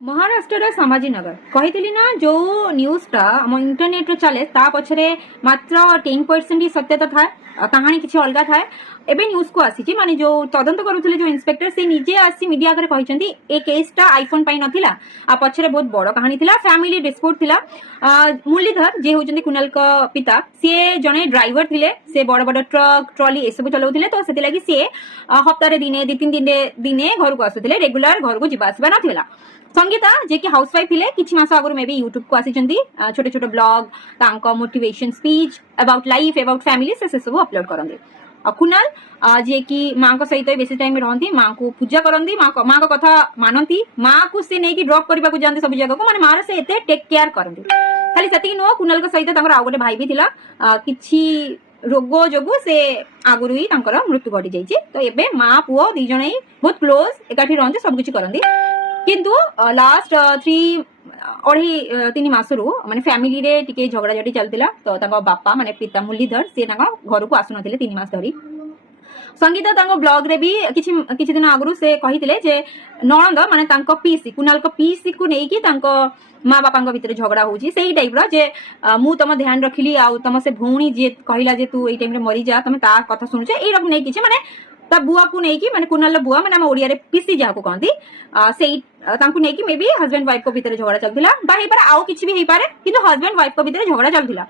महाराष्ट्र संभाजीनगर कही ना जो न्यूज़टा आम इंटरनेट चले ता पछरे मात्र 10% ही सत्यता था कहानी किसी अलग था एबे न्यूज़ को आसी माने जो तदंत करुले जो इंस्पेक्टर से निजे आसी मीडिया आगे कहते ए केसटा आईफोन पाई नथिला आ पछरे बहुत बड़ कहानी थिला फैमिली डिस्प्यूट थिला मुरलीधर जे होचंदी कुणाल का पिता से जने ड्राइवर थिले से बड़ बड़ ट्रक ट्रॉली ए सब चलाउथिले तो सेति लागि से हप्तारे दिने 2-3 दिने घर को आसुथिले रेगुलर घर को जिबा आसबा नथिला संगीता जे कि हाउसवाइफ थे किछि मास आगु मे भी यूट्यूब को आसी छोटे छोटे ब्लॉग तांको motivation speech about life about family से सब अपलोड करंदे कुणाल जे कि माँ को सहित बेसी टाइम रहती माँ को पूजा करती माँ को कथा मानती माँ को से नहीं ड्रॉप करने को जाते सब जगह को माने माँ से एते टेक केयर करती खाली से नुह कुणाल सहित आउ गोटे भाई भी थिला किछि रोग जोगु से आगुरी ही मृत्यु घटी जाइए तो एबे माँ पुओ दी जण बहुत क्लोज एकाठी रहते सबकिछि करंती किंतु लास्ट 3 मास रु माने फैमिली रे टिके झगड़ा झटी चलतिला तो ताको बापा माने पिता मुरलीधर से घर को आसु नथिले 3 मास धरी संगीता तांको ब्लॉग रे भी किछि दिन आगु से कहितिले जे नणंद माने तांको पीसी कुणाल को पीसी को नेकी तांको माँ बापा भीतर झगड़ा होची सेही टाइप रो जे मु तम ध्यान रखिली आ तम से भौणी जे कहिला जे तू एई टाइम रे मरी जा तमे ता कथा सुनुछ एई रकम नै किछि माने ता बुआ को नहीं माने कुणाल बुआ माने हम ओडिया रे पीसी जाको कहंती सेही तांको नहीं मे बी हस्बैंड वाइफ को भीतर झगड़ा चलतिला बा हे पर आउ किछि भी हे पारे किंतु हस्बैंड वाइफ को भीतर झगड़ा चलतिला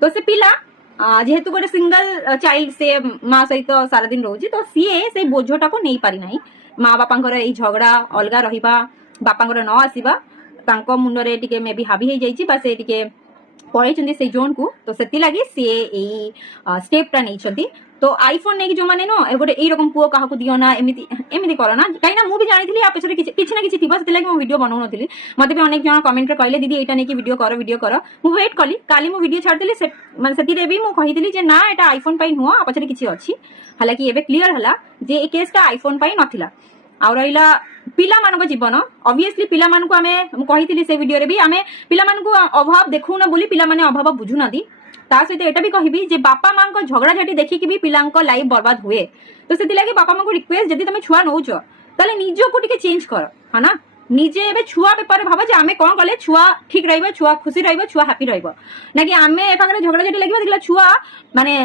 तो से पिला जेहेतु गोटे सिंगल चाइल्ड से माँ सहित सारा दिन रोजी तो सीए से बोझटा को नहीं पारि नाही माँ बापांकर एई झगड़ा अलगा रहिबा बापांकर न आसीबा तांको मुंडरे टिके मे बी हाबी हे जाईची बा से टिके पळैचंदी से जोन को तो सेति लागि से एई स्टेपटा नैचंती तो आईफोन नहीं जो माने न गोटे एई रकम पुओ काहाकू दियो ना एमिति एमिति करो ना काईना मु भी जानिथिली आ पछरे किछि ना किछि थिबा सेति लागि मु वीडियो बनाउ नथिली मते भी अनेक जण कमेंट रे कहले दीदी एटा नहीं कि वीडियो करो मु वेट कली काली मु वीडियो छाड़देली से माने सेति रे भी मु कहिथिली जे ना एटा आईफोन पाई हुआ आ पछरे किछि अछि हालांकि एबे क्लियर हला जे ए केसटा आईफोन पाई नथिला आ रहिला पिला मानको जीवन ऑब्वियसली पिला मानको आमे मु कहिथिली से वीडियो रे भी आमे पिला मानको अभाव देखौ ना बोली पिला माने अभाव बुझु ना दी ता सहित एटा भी कहबी जे बापा मां को झगड़ा झाटी देखि कि भी पिलांक को लाइफ बर्बाद हुए तो सेति लागि बापा मां को रिक्वेस्ट जदी तमे छुआ नौछ तले निजो को टिके चेंज कर है ना निजे एबे छुआ पेपर भाबा जे आमे कोन कले छुआ ठीक रहइबो छुआ खुशी रहइबो छुआ हैप्पी रहइबो ना कि आमे एफागरे झगड़ा झाटी लागिबो देखला छुआ माने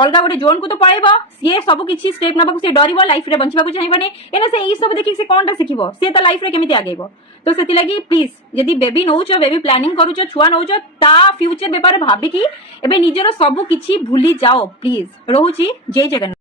अलगा गोटे जोन को तो पळेबो सी सब किछि स्टेप नबाकू से डरिबो लाइफ रे बंचिबा को चाहिबो एना से ई सब देखि से कोनटा सिखिबो से तो लाइफ रे केमिति आगेबो तो सेति लागि प्लीज यदि बेबी नौछ बेबी प्लानिंग करूछ छुआ नौछ ता फ्यूचर पेपर भाबी कि एबे निजरो सब किछि भूली जाओ प्लीज रहूची जय जगन्नाथ।